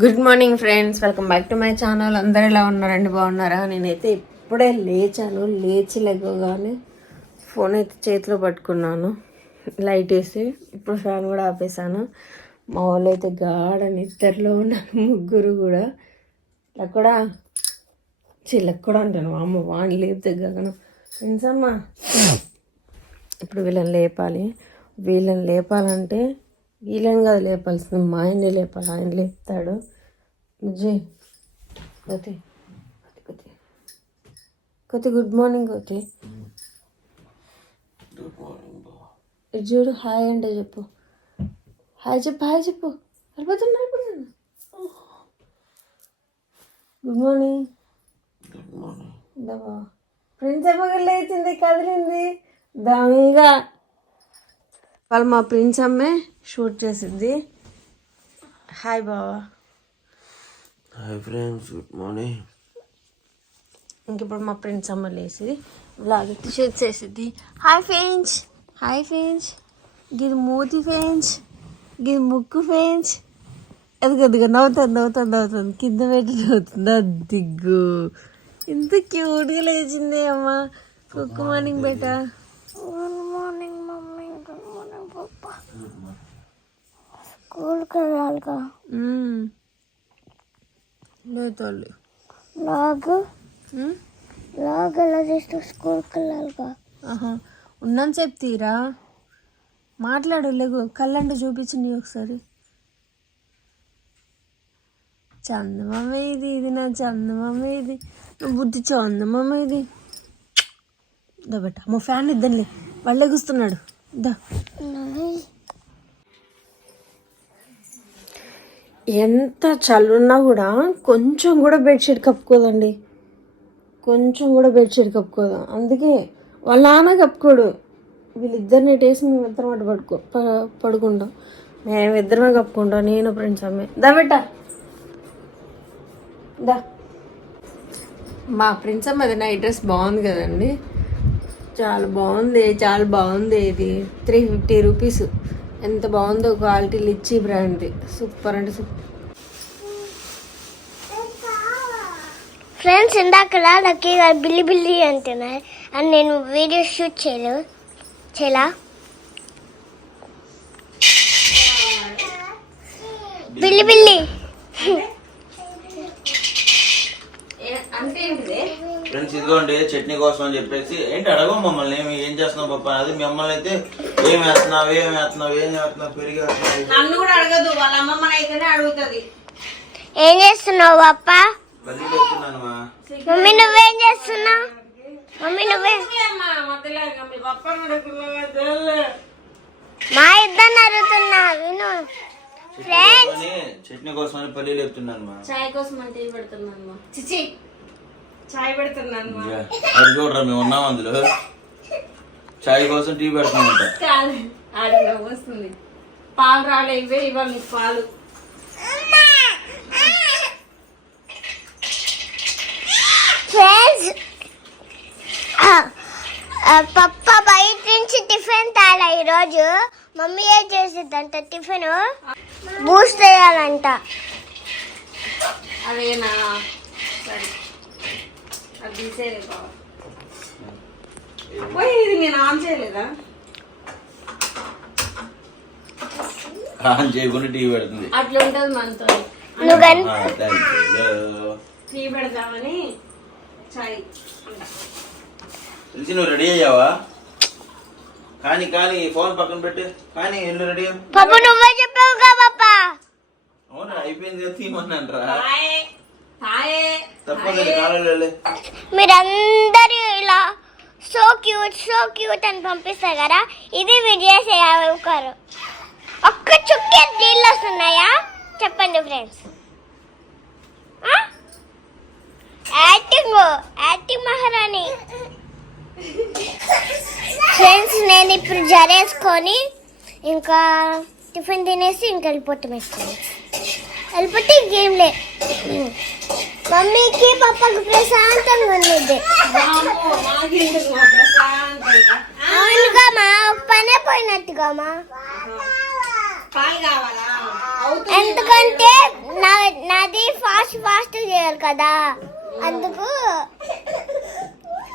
Good morning friends welcome back to my channel అందరు ఎలా ఉన్నారండి బాగున్నారా నేనైతే ఇప్పుడే లేచాను లేచి లేకగానే ఫోన్ అయితే చేతిలో పట్టుకున్నాను లైట్ వేసి ఇప్పుడు ఫ్యాన్ కూడా ఆపేసాను మా వాళ్ళు అయితే గాఢ నిద్రలో ఉన్నారు ముగ్గురు కూడా లక్కడా కూడా అంటాను అమ్మ వాణి లేపితే దగ్గర ఫ్రెండ్స్ అమ్మ ఇప్పుడు వీళ్ళని లేపాలి వీళ్ళని లేపాలంటే వీళ్ళని కాదు లేపాల్సింది మా ఆయన్ని లేపాలి ఆయన లేపుతాడు విజయ్ గతి గతి గుడ్ మార్నింగ్ గతి చూడు హాయ్ అంటే చెప్పు హాయ్ చెప్పు హాయ్ చెప్పు వెళ్ళిపోతున్నాడు good morning good morning friends ఎప్పుడు లేచింది కదిలింది దొంగ వాళ్ళు మా ప్రిన్స్ అమ్మే షూట్ చేసింది హాయ్ బాబా హాయ్ ఫ్రెండ్స్ గుడ్ మార్నింగ్ ఇప్పుడు మా ఫ్రెండ్స్ అమ్మ లేచింది బ్లాగ్ షూట్ చేసింది హాయ్ ఫ్రెండ్స్ హాయ్ ఫ్రెండ్స్ గిది మూతి ఫ్రెండ్స్ గిది ముక్కు ఫ్రెండ్స్ ఎదుగదుగా నవ్వుతుంది నవ్వుతుంది నవ్వుతుంది కింద పెట్టి నవ్వుతుంది దిగ్గు ఇంత క్యూట్గా లేచింది అమ్మ గుడ్ మార్నింగ్ బేటా గుడ్ మార్నింగ్ ఊరికే రాలిగా తల్లి లాగు లాగ్ ఎలా చేస్తూ స్కూల్కి వెళ్ళాలిగా ఉన్నాను చెప్తీరా మాట్లాడు లేగు కళ్ళండి చూపించండి ఒకసారి చందమమ్మ ఇది ఇది నా చందమమ్మ ఇది నా బుద్ధి చందమమ్మ ఇది దా బెట్ట మా ఫ్యాన్ ఇద్దంలే వాళ్ళే కూస్తున్నాడు దా ఎంత చల్లున్నా కూడా కొంచెం కూడా బెడ్షీట్ కప్పుకోదండి కొంచెం కూడా బెడ్షీట్ కప్పుకోదు అందుకే వాళ్ళ నాన్న కప్పుకోడు వీళ్ళిద్దరిని వేసి మేమిద్దరం అటు పడుకో పడుకుంటాం మేమిద్దరమే కప్పుకుంటాం నేను ఫ్రెండ్స్ అమ్మే దా బిడ్డ దా మా ఫ్రెండ్స్ అమ్మ అది నైట్ డ్రెస్ బాగుంది కదండి చాలా బాగుంది చాలా బాగుంది ఇది త్రీ ఫిఫ్టీ రూపీస్ ఎంత బాగుందో క్వాలిటీ లిచ్చి బ్రాండ్ సూపర్ అండి సూపర్ ఫ్రెండ్స్ ఇందాక నాకు బిల్లి బిల్లి అంటున్నారు అండ్ నేను వీడియో షూట్ చేయలేదు చేయలా బిల్లి బిల్లి అంటే ఫ్రెండ్స్ ఇదిగోండి చట్నీ కోసం అని చెప్పేసి ఏంటి అడగ మమ్మల్ని ఏమి ఏం చేస్తున్నావు పప్ప అది మిమ్మల్ని అయితే ఏం వేస్తున్నావు ఏం వేస్తున్నావు ఏం వేస్తున్నావు పెరిగి నన్ను కూడా అడగదు వాళ్ళ అమ్మమ్మని అయితేనే అడుగుతుంది ఏం చేస్తున్నావు పప్ప మమ్మీ నువ్వేం చేస్తున్నావు మమ్మీ నువ్వే మా ఇద్దరు అడుగుతున్నా విను చట్నీ కోసం పల్లీలు చెప్తున్నాను చాయ్ కోసం అంటే పెడుతున్నాను చిచి చాయ్ పెడుతున్నాను అది చూడరా మేము ఉన్నాం అందులో చాయ్ కోసం టీ పెడుతున్నాం కాదు వస్తుంది పాలు రాలే ఇవే నీకు పాలు పప్ప ah, ah, బయట నుంచి టిఫిన్ ఈ రోజు మమ్మీ ఏం అంట టిఫిన్ బూస్ట్ చేయాలంట అదేనా సరే ఇది ఆన్ చేయలేదా చేయకుండా టీవీ పెడుతుంది అట్లా మనతో పెడదామని చాయ్ తెలిసి నువ్వు రెడీ అయ్యావా కానీ కానీ ఫోన్ పక్కన పెట్టి కానీ ఎల్లు రెడీ నువ్వే చెప్పావు అవును అయిపోయింది తీమన్నాను హాయ్ హాయ్ మీరందరూ ఇలా సో క్యూట్ సో క్యూట్ అని పంపిస్తారు కదా ఇది విజయస్ ఒకరు ఒక్క చుక్కే నీళ్ళు వస్తున్నాయా చెప్పండి ఫ్రెండ్స్ యాక్టింగ్ యాక్టింగ్ మహారాణి ఫ్రెండ్స్ నేను ఇప్పుడు జరేసుకొని ఇంకా టిఫిన్ తినేసి ఇంక వెళ్ళిపోతాం వెళ్ళిపోతే ఇంకేం లేదు మమ్మీకి పప్పకు ప్రశాంతంగా ఉన్నది అవునుగా పనే పోయినట్టుగా ఎందుకంటే నాది ఫాస్ట్ ఫాస్ట్ చేయాలి కదా అందుకు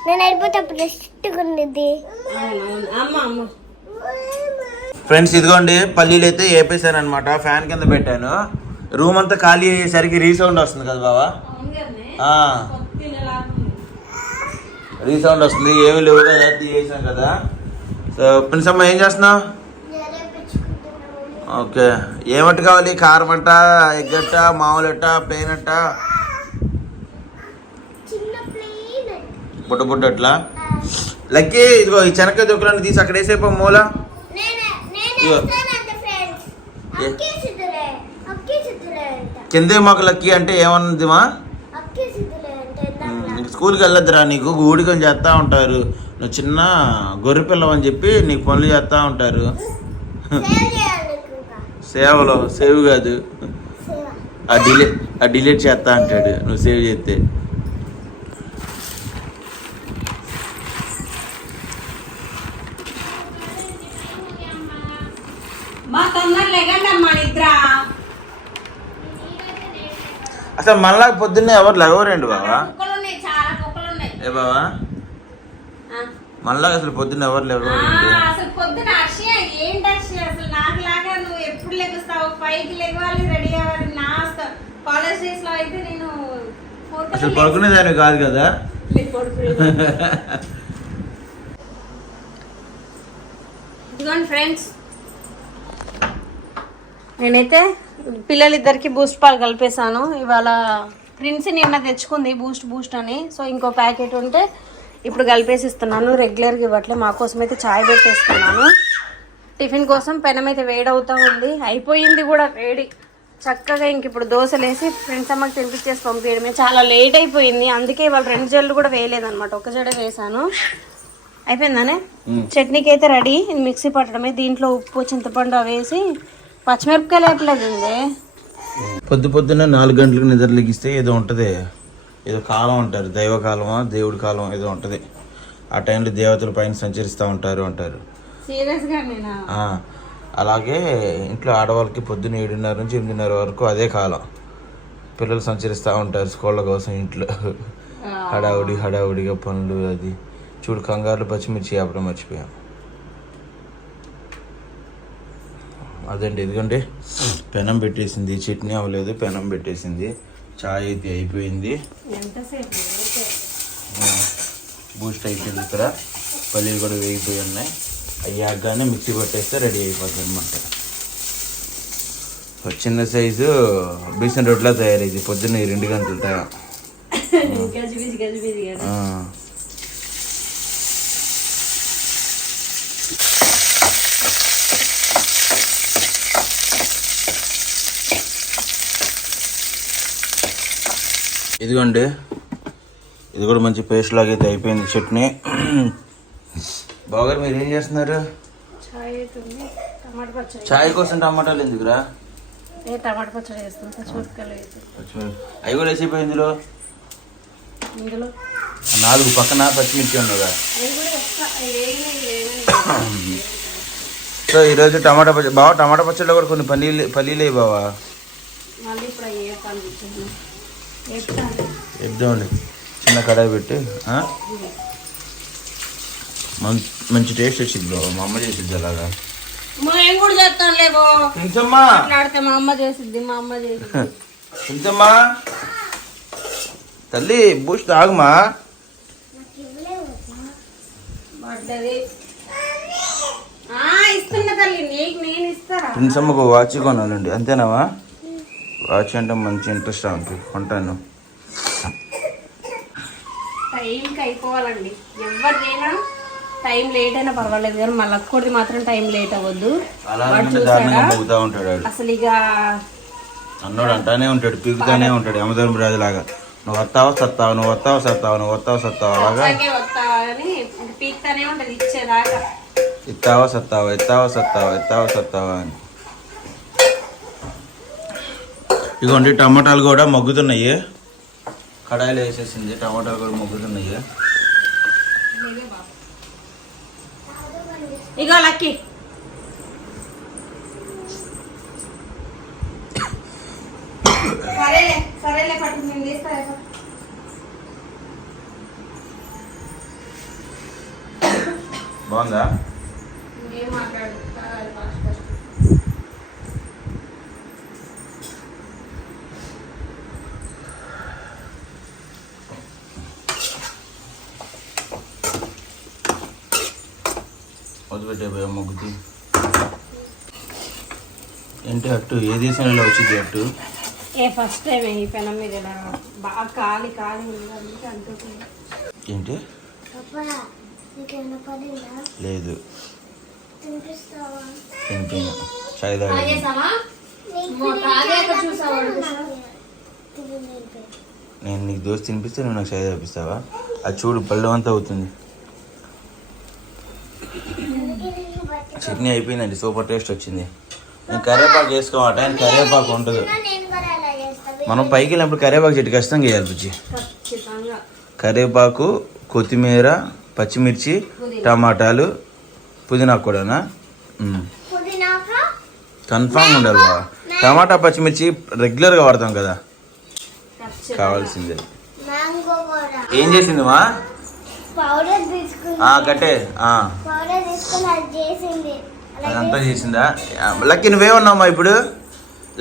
నేను వెళ్ళిపోతేప్పుడు రెస్ట్గా ఉండేది ఫ్రెండ్స్ ఇదిగోండి పల్లీలు అయితే వేపేశాను అనమాట ఫ్యాన్ కింద పెట్టాను రూమ్ అంతా ఖాళీ అయ్యేసరికి రీసౌండ్ వస్తుంది కదా బావా రీసౌండ్ వస్తుంది ఏమి లేవు కదా కదా సో పిన్సమ్మ ఏం చేస్తున్నావు ఓకే ఏమట్టు కావాలి కారం అంట ఎగ్గట్ట మామూలట్ట ప్లెయిన్ అట్ట బుట్ట బుట్ట అట్లా లక్కీ ఇదిగో ఈ చెనక్కాయ దొక్కలను తీసి అక్కడ వేసేపో మూల చందే మాకు లక్కీ అంటే ఏమన్నది మా స్కూల్కి వెళ్ళొద్దురా నీకు ఊడికని చేస్తూ ఉంటారు నువ్వు చిన్న గొర్రె పిల్లవని చెప్పి నీకు పనులు చేస్తూ ఉంటారు సేవలో సేవ్ కాదు ఆ డిలే ఆ డిలీట్ చేస్తా అంటాడు నువ్వు సేవ్ చేస్తే అసలు మనలా పొద్దున్నే ఎవరు లేవరండి బాబా ఏ బాబా మనలాగా అసలు పొద్దున్న ఎవరు లెగవరండి అసలు పడుకునేదాన్ని కాదు కదా ఫ్రెండ్స్ నేనైతే పిల్లలిద్దరికి బూస్ట్ పాలు కలిపేశాను ఇవాళ ప్రిన్స్ నిన్న తెచ్చుకుంది బూస్ట్ బూస్ట్ అని సో ఇంకో ప్యాకెట్ ఉంటే ఇప్పుడు కలిపేసి ఇస్తున్నాను రెగ్యులర్గా ఇవ్వట్లే మా కోసం అయితే ఛాయ్ పెట్టేస్తున్నాను టిఫిన్ కోసం పెనం అయితే వేడవుతూ ఉంది అయిపోయింది కూడా వేడి చక్కగా ఇంక ఇప్పుడు దోశలు వేసి ఫ్రెండ్స్ అమ్మకి తినిపించేసి పంపించడమే చాలా లేట్ అయిపోయింది అందుకే ఇవాళ రెండు జడలు కూడా వేయలేదనమాట ఒక జడ వేసాను అయిపోయిందానే చట్నీకి అయితే రెడీ మిక్సీ పట్టడమే దీంట్లో ఉప్పు చింతపండు వేసి పచ్చిమిరపకాయలు పొద్దు పొద్దున్న నాలుగు గంటలకు నిద్ర లెగిస్తే ఏదో ఉంటుంది ఏదో కాలం అంటారు దైవ కాలమా దేవుడి కాలం ఏదో ఉంటుంది ఆ టైంలో దేవతల పైన సంచరిస్తూ ఉంటారు అంటారు అలాగే ఇంట్లో ఆడవాళ్ళకి పొద్దున్న ఏడున్నర నుంచి ఎనిమిదిన్నర వరకు అదే కాలం పిల్లలు సంచరిస్తూ ఉంటారు స్కూళ్ళ కోసం ఇంట్లో హడావుడి హడావుడిగా పనులు అది చూడు కంగారులు పచ్చిమిర్చి ఆపడం మర్చిపోయాం అదండి ఎందుకంటే పెనం పెట్టేసింది చట్నీ అవ్వలేదు పెనం పెట్టేసింది చాయ్ అయితే అయిపోయింది బూస్ట్ అయిపోయింది ఇక్కడ పల్లీలు కూడా వేగిపోయి ఉన్నాయి అయ్యాకనే మిక్సీ పట్టేస్తే రెడీ అయిపోతుంది అనమాట చిన్న సైజు బీసన్ రొట్టెలా తయారైంది పొద్దున్న రెండు తయారు ఇదిగోండి ఇది కూడా మంచి పేస్ట్ లాగా అయితే అయిపోయింది చట్నీ బాగా మీరు ఏం చేస్తున్నారు చాయ్ కోసం టమాటాలు ఎందుకురా అవి కూడా వేసిపోయి ఇందులో నాలుగు పక్కన పచ్చిమిర్చి ఉండగా సో ఈరోజు టమాటా పచ్చడి బావా టమాటా పచ్చడిలో కూడా కొన్ని పల్లీలు పల్లీలు బావా వేద్దామండి చిన్న కడాయి పెట్టి మంచి టేస్ట్ వచ్చింది బాబు మా అమ్మ చేసిద్ది అలాగా తల్లి కూడా చేస్తాం ఇస్తున్నా తల్లి బూస్ట్ తాగమా ప్రిన్సమ్మకు వాచ్ కొనాలండి అంతేనావా వాచ్ అంటే మంచి ఇంట్రెస్ట్ ఆమెకి ఉంటాను టైంకి అయిపోవాలండి ఎవరిదైనా టైం లేట్ అయినా పర్వాలేదు కానీ మళ్ళీ లక్కోడిది మాత్రం టైం లేట్ అవ్వద్దు అసలు ఇక అన్నాడు అంటానే ఉంటాడు పీకుతానే ఉంటాడు యమధర్మరాజు లాగా నువ్వు వస్తావా సత్తావు నువ్వు వస్తావా సత్తావు నువ్వు వస్తావా సత్తావు అలాగా పీకుతానే ఉంటుంది ఇచ్చేదాకా ఇస్తావా సత్తావా ఇస్తావా సత్తావా ఇస్తావా సత్తావా అని ఇదిగోండి టమాటాలు కూడా మగ్గుతున్నాయి కడాయిలు వేసేసింది టమాటాలు కూడా మగ్గుతున్నాయి ఇగో లక్కీ బాగుందా మూత పెట్టే మొగ్గుతి ఏంటి అట్టు ఏ దేశంలో వచ్చింది అట్టు ఏ ఫస్ట్ టైం ఈ పెనం మీద బాగా కాలి కాలి ఏంటి లేదు నేను నీకు దోస్తి తినిపిస్తే నువ్వు నాకు చాయ్ తాపిస్తావా అది చూడు పళ్ళు అంతా అవుతుంది చట్నీ అయిపోయిందండి సూపర్ టేస్ట్ వచ్చింది నేను కరివేపాకు వేసుకోమాట ఆయన కరివేపాకు ఉంటుంది మనం పైకి వెళ్ళినప్పుడు కరివేపాకు చెట్టు ఖచ్చితంగా వేయాలి రుచి కరివేపాకు కొత్తిమీర పచ్చిమిర్చి టమాటాలు పుదీనా కూడానా కన్ఫామ్ ఉండాలి టమాటా పచ్చిమిర్చి రెగ్యులర్గా వాడతాం కదా కావాల్సిందే ఏం చేసింది మా పౌడర్ గట్టే పౌడర్ తీసుకుని అది చేసింది అదంతా చేసిందా లక్కీ నువ్వేమన్నావమ్మా ఇప్పుడు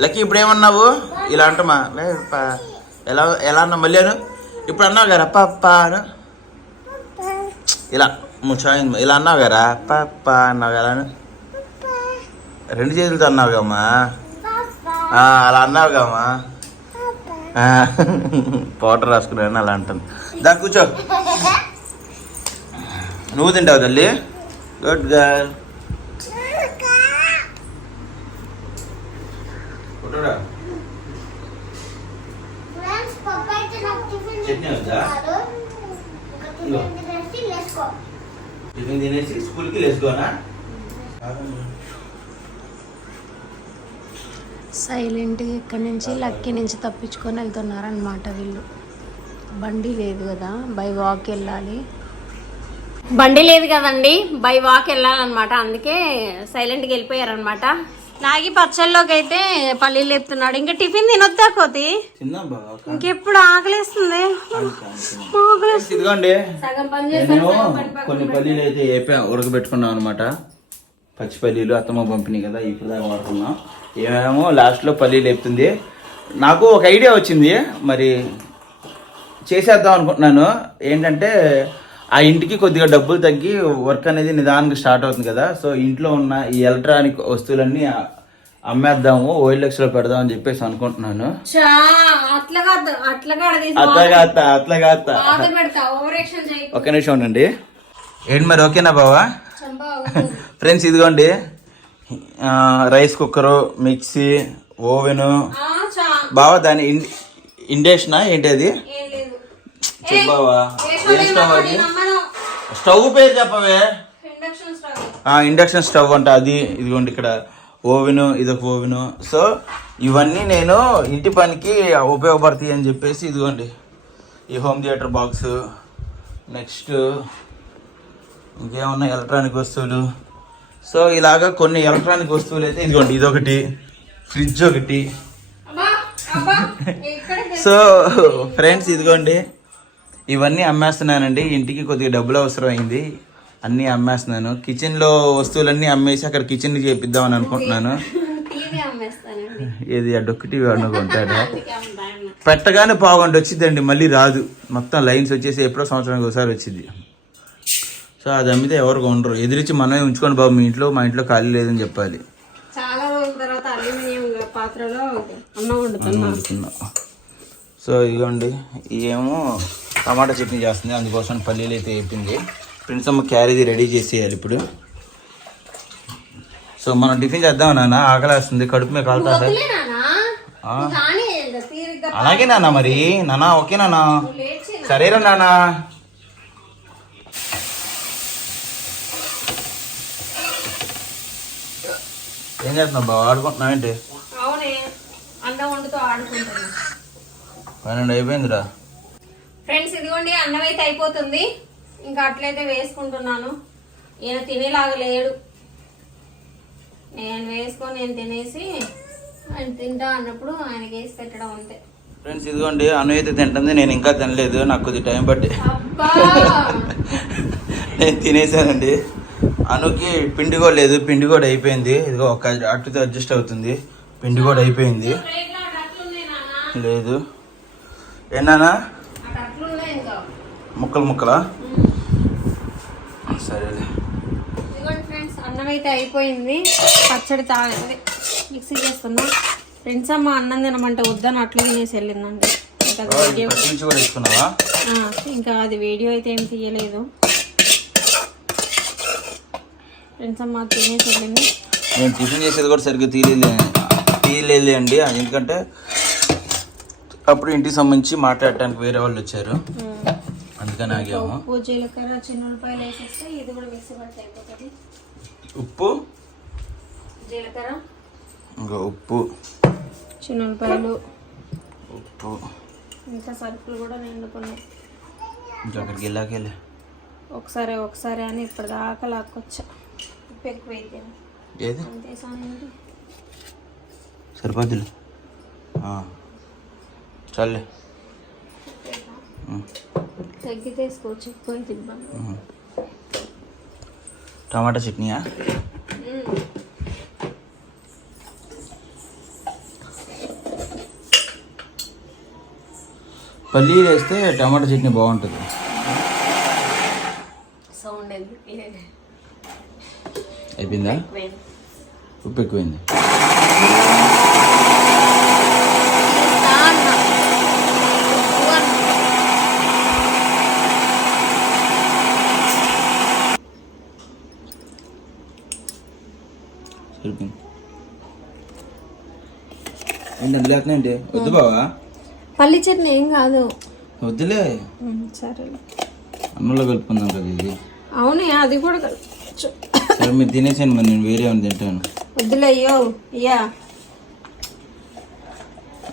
లక్కీ ఇప్పుడు ఏమన్నావు ఇలా అంటమా ఎలా ఎలా అన్నా మళ్ళీ ఇప్పుడు అన్నావు కదా పప్పా అను ఇలా ముచ్చాయింగ్ ఇలా అన్నావు కదా పప్పా అన్నావు కదా రెండు చేతులతో అన్నావు కమ్మా అలా అన్నావు కమ్మా పౌడర్ రాసుకున్నాను అలా అంటాను దాని కూర్చో నువ్వు తింటావు తల్లి గుడ్ గర్ల్ టిఫిన్ తినేసి స్కూల్కి లేసుకోనా సైలెంట్గా ఇక్కడ నుంచి లక్కీ నుంచి తప్పించుకొని వెళ్తున్నారు అనమాట వీళ్ళు బండి లేదు కదా బై వాక్ వెళ్ళాలి బండి లేదు కదండి బై వాక్ వెళ్ళాలన్నమాట అందుకే వెళ్ళిపోయారు వెళ్ళిపోయారనమాట నాగి పచ్చల్లోకి అయితే పల్లీలు లేపుతున్నాడు ఇంకా టిఫిన్ తినొద్దా కోతి ఇంకెప్పుడు ఆకలిస్తుంది ఇదిగోండి కొన్ని పల్లీలు అయితే ఏపా ఉడకబెట్టుకున్నాం అనమాట పచ్చి పల్లీలు అత్తమ్మ పంపిణీ కదా ఇప్పుడు దాకా వాడుకున్నాం ఏమేమో లాస్ట్లో పల్లీలు లేపుతుంది నాకు ఒక ఐడియా వచ్చింది మరి చేసేద్దాం అనుకుంటున్నాను ఏంటంటే ఆ ఇంటికి కొద్దిగా డబ్బులు తగ్గి వర్క్ అనేది నిదానంగా స్టార్ట్ అవుతుంది కదా సో ఇంట్లో ఉన్న ఈ ఎలక్ట్రానిక్ వస్తువులన్నీ అమ్మేద్దాము ఓయిల్ లక్షలో పెడదాం అని చెప్పేసి అనుకుంటున్నాను ఒక నిమిషం ఉండండి ఏంటి మరి ఓకేనా బావా ఫ్రెండ్స్ ఇదిగోండి రైస్ కుక్కరు మిక్సీ ఓవెను బావా దాని ఇండేషనా ఏంటి అది చెప్పావా ఏం స్టవ్ అది స్టవ్ పేరు చెప్పవే ఇండక్షన్ స్టవ్ అంటే అది ఇదిగోండి ఇక్కడ ఓవెను ఇదొక ఓవెను సో ఇవన్నీ నేను ఇంటి పనికి ఉపయోగపడతాయి అని చెప్పేసి ఇదిగోండి ఈ హోమ్ థియేటర్ బాక్స్ నెక్స్ట్ ఇంకేమన్నా ఎలక్ట్రానిక్ వస్తువులు సో ఇలాగా కొన్ని ఎలక్ట్రానిక్ వస్తువులు అయితే ఇదిగోండి ఇదొకటి ఫ్రిడ్జ్ ఒకటి సో ఫ్రెండ్స్ ఇదిగోండి ఇవన్నీ అమ్మేస్తున్నానండి ఇంటికి కొద్దిగా డబ్బులు అవసరం అయింది అన్నీ అమ్మేస్తున్నాను కిచెన్లో వస్తువులన్నీ అమ్మేసి అక్కడ కిచెన్ చేపిద్దాం అని అనుకుంటున్నాను ఏది అడొక్క టీవీ అనుకుంటాడా పెట్టగానే పావుగంట వచ్చిందండి మళ్ళీ రాదు మొత్తం లైన్స్ వచ్చేసి ఎప్పుడో సంవత్సరానికి ఒకసారి వచ్చింది సో అది అమ్మితే ఎవరికి ఉండరు ఎదిరించి మనమే ఉంచుకోండి బాబు మీ ఇంట్లో మా ఇంట్లో ఖాళీ లేదని చెప్పాలి పాత్రలో సో ఇదిగోండి ఏమో టమాటా చట్నీ చేస్తుంది అందుకోసం పల్లీలు అయితే వేపింది ఫ్రెండ్స్ అమ్మ క్యారేజీ రెడీ చేసేయాలి ఇప్పుడు సో మనం టిఫిన్ చేద్దాం నాన్న ఆకలేస్తుంది కడుపు మీద కలుతా సార్ అలాగే నాన్న మరి నాన్న ఓకే నాన్న సరేరా నాన్న ఏం చేస్తున్నావు బాబు ఏంటి పన్నెండు అయిపోయిందిరా ఫ్రెండ్స్ ఇదిగోండి అన్నం అయితే అయిపోతుంది ఇంకా అట్లయితే వేసుకుంటున్నాను ఈయన తినేలాగా లేడు నేను వేసుకొని నేను తినేసి ఆయన తింటా అన్నప్పుడు ఆయనకి వేసి పెట్టడం అంతే ఫ్రెండ్స్ ఇదిగోండి అను అయితే తింటుంది నేను ఇంకా తినలేదు నాకు కొద్ది టైం పట్టి నేను తినేసానండి అనుకి పిండి కూడా లేదు పిండి కూడా అయిపోయింది ఇదిగో ఒక అటుతో అడ్జస్ట్ అవుతుంది పిండి కూడా అయిపోయింది లేదు ఏనానా ముక్కలు ముక్కలా సరేలే ఫ్రెండ్స్ అన్నం అయితే అయిపోయింది పచ్చడి తాగింది మిక్సీ చేస్తున్నా ఫ్రెండ్స్ అమ్మ అన్నం తినమంటే వద్దని అట్లా తినేసి వెళ్ళిందండి ఇంకా అది వీడియో అయితే ఏం తీయలేదు ఫ్రెండ్స్ అమ్మ తినేసి వెళ్ళింది నేను టిఫిన్ చేసేది కూడా సరిగ్గా తీయలేదు తీయలేదు అండి ఎందుకంటే అప్పుడు ఇంటికి సంబంధించి మాట్లాడటానికి వేరే వాళ్ళు వచ్చారు అందుకని ఆగాము ఉప్పు జీలకర్ర చిన్నులపాయలు వేసేస్తే ఇది కూడా మిక్సీ పడితే అయిపోతుంది ఉప్పు జీలకర్ర ఇంకా ఉప్పు చిన్నులపాయలు ఉప్పు ఇంకా సరుకులు కూడా నిండుకున్నాయి ఇంకా అక్కడికి వెళ్ళాకెళ్ళి ఒకసారి ఒకసారి అని ఇప్పటిదాకా లాక్కొచ్చా ఉప్పు ఎక్కువ అయితే ఏది అంతే సానండి సరిపోద్దులే ఎక్కువ టమాటా చట్నీయా పల్లీ వేస్తే టమాటా చట్నీ బాగుంటుంది సౌండ్ అయిపోయిందా ఉప్పు ఎక్కువైంది ఏంటంటే లేకనే ఏంటి వద్దు బావా పల్లి చట్నీ ఏం కాదు వద్దులే సరే అన్నంలో కలుపుకుందాం కదా ఇది అవునే అది కూడా కలపచ్చు మీరు తినేసాను మరి నేను వేరే ఉంది తింటాను వద్దులే అయ్యో అయ్యా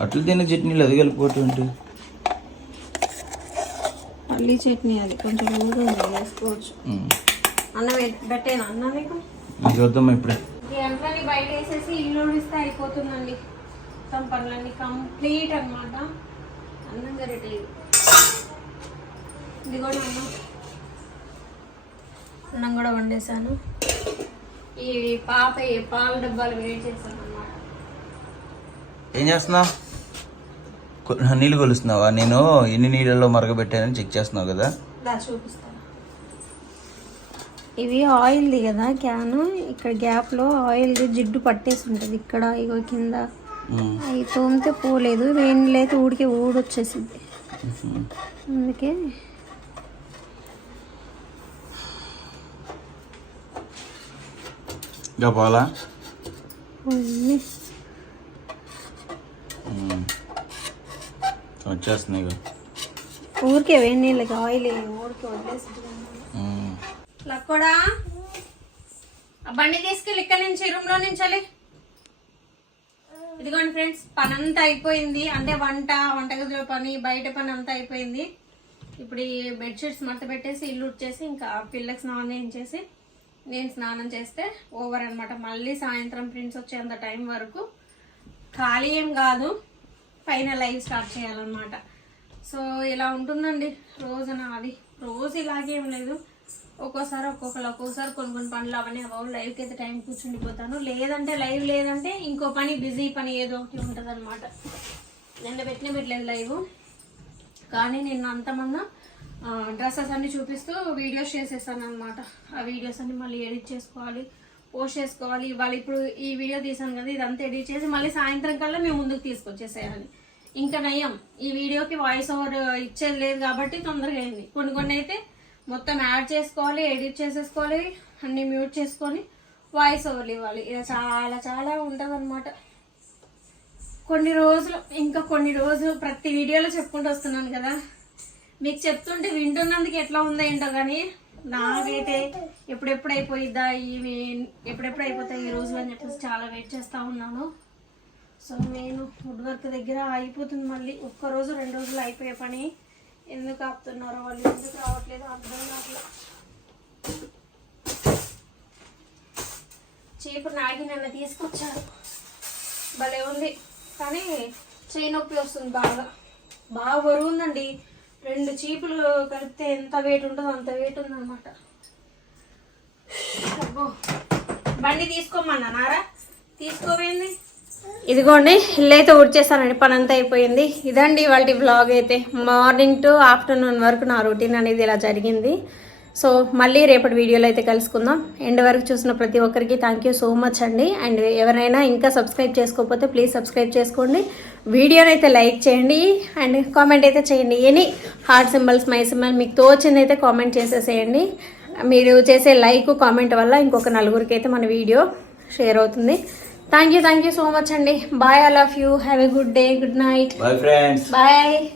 అట్లు తినే చట్నీలు అది కలుపుకోవటం ఏంటి పల్లి చట్నీ అది కొంచెం ఊరు వేసుకోవచ్చు అన్నం పెట్టేనా అన్న నీకు చూద్దాం ఇప్పుడే ఎంట్రని బయట వేసేసి ఇల్లు ఉడిస్తే అయిపోతుందండి మొత్తం పనులన్నీ కంప్లీట్ అనమాట అందంగా రెడీ ఇది కూడా అన్నం అన్నం కూడా వండేసాను ఈ పాప పాల డబ్బాలు వేడి చేశాను అనమాట ఏం చేస్తున్నావు నీళ్ళు కొలుస్తున్నావా నేను ఎన్ని నీళ్ళలో మరగబెట్టానని చెక్ చేస్తున్నావు కదా చూపిస్తాను ఇవి ఆయిల్ది కదా క్యాను ఇక్కడ గ్యాప్లో ఆయిల్ది జిడ్డు పట్టేసి ఉంటుంది ఇక్కడ ఇగో కింద అవి తోమితే పోలేదు వేణిలైతే ఊడికే ఊడొచ్చేసింది అందుకే ఇంకా ఊరికే వేడి నీళ్ళకి ఆయిల్ ఊరికే వదిలేసి లక్కోడా బండి తీసుకెళ్ళి ఇక్కడ నుంచి రూమ్లో నుంచి వెళ్ళి ఇదిగోండి ఫ్రెండ్స్ పని అంతా అయిపోయింది అంటే వంట వంటగదిలో పని బయట పని అంతా అయిపోయింది ఇప్పుడు ఈ బెడ్షీట్స్ మడత పెట్టేసి ఇల్లు ఉడిచేసి ఇంకా పిల్లకి స్నానం చేయించేసి నేను స్నానం చేస్తే ఓవర్ అనమాట మళ్ళీ సాయంత్రం ఫ్రెండ్స్ వచ్చేంత టైం వరకు ఖాళీ ఏం కాదు పైన లైవ్ స్టార్ట్ చేయాలన్నమాట సో ఇలా ఉంటుందండి రోజు నాది రోజు ఇలాగేం లేదు ఒక్కోసారి ఒక్కొక్కరు ఒక్కోసారి కొన్ని కొన్ని పనులు అవన్నీ అవ్వవు లైవ్కి అయితే టైం కూర్చుండిపోతాను లేదంటే లైవ్ లేదంటే ఇంకో పని బిజీ పని ఏదో ఒకటి ఉంటుంది అనమాట నిన్న పెట్టిన పెట్టలేదు లైవ్ కానీ నిన్న అంతమన్నా డ్రెస్సెస్ అన్ని చూపిస్తూ వీడియోస్ చేసేసాను అనమాట ఆ వీడియోస్ అన్ని మళ్ళీ ఎడిట్ చేసుకోవాలి పోస్ట్ చేసుకోవాలి ఇవాళ ఇప్పుడు ఈ వీడియో తీసాను కదా ఇదంతా ఎడిట్ చేసి మళ్ళీ సాయంత్రం కల్లా మేము ముందుకు తీసుకొచ్చేసేయాలి ఇంకా నయం ఈ వీడియోకి వాయిస్ ఓవర్ ఇచ్చేది లేదు కాబట్టి తొందరగా అయింది కొన్ని కొన్ని అయితే మొత్తం యాడ్ చేసుకోవాలి ఎడిట్ చేసేసుకోవాలి అన్ని మ్యూట్ చేసుకొని వాయిస్ ఓవర్లు ఇవ్వాలి ఇలా చాలా చాలా ఉంటుంది అనమాట కొన్ని రోజులు ఇంకా కొన్ని రోజులు ప్రతి వీడియోలో చెప్పుకుంటూ వస్తున్నాను కదా మీకు చెప్తుంటే వింటున్నందుకు ఎట్లా ఉందో ఏంటో కానీ నాకైతే ఎప్పుడెప్పుడు అయిపోయిద్దా ఇవి ఎప్పుడెప్పుడు అయిపోతాయి ఈ రోజులు అని చెప్పేసి చాలా వెయిట్ చేస్తూ ఉన్నాను సో నేను ఫుడ్ వర్క్ దగ్గర అయిపోతుంది మళ్ళీ ఒక్క రోజు రెండు రోజులు అయిపోయే పని ఎందుకు ఆపుతున్నారో వాళ్ళు ఎందుకు రావట్లేదు అర్థం కావట్లేదు చీపు నాగి నన్ను తీసుకొచ్చారు భలే ఉంది కానీ చేయి నొప్పి వస్తుంది బాగా బాగా బరువు ఉందండి రెండు చీపులు కలిపితే ఎంత వెయిట్ ఉంటుందో అంత వెయిట్ ఉందన్నమాట అబ్బో బండి నారా తీసుకోవేంది ఇదిగోండి ఇల్లు అయితే ఊడ్చేసానండి పని అంతా అయిపోయింది ఇదండి వాళ్ళ బ్లాగ్ అయితే మార్నింగ్ టు ఆఫ్టర్నూన్ వరకు నా రొటీన్ అనేది ఇలా జరిగింది సో మళ్ళీ రేపటి వీడియోలో అయితే కలుసుకుందాం ఎండ్ వరకు చూసిన ప్రతి ఒక్కరికి థ్యాంక్ యూ సో మచ్ అండి అండ్ ఎవరైనా ఇంకా సబ్స్క్రైబ్ చేసుకోకపోతే ప్లీజ్ సబ్స్క్రైబ్ చేసుకోండి వీడియోని అయితే లైక్ చేయండి అండ్ కామెంట్ అయితే చేయండి any heart symbols my symbol మీకు తోచింది అయితే కామెంట్ చేసేసేయండి మీరు చేసే లైక్ కామెంట్ వల్ల ఇంకొక నలుగురికి అయితే మన వీడియో షేర్ అవుతుంది Thank you so much, Andy. Bye, I love you. Have a good day. Good night. Bye, friends. Bye.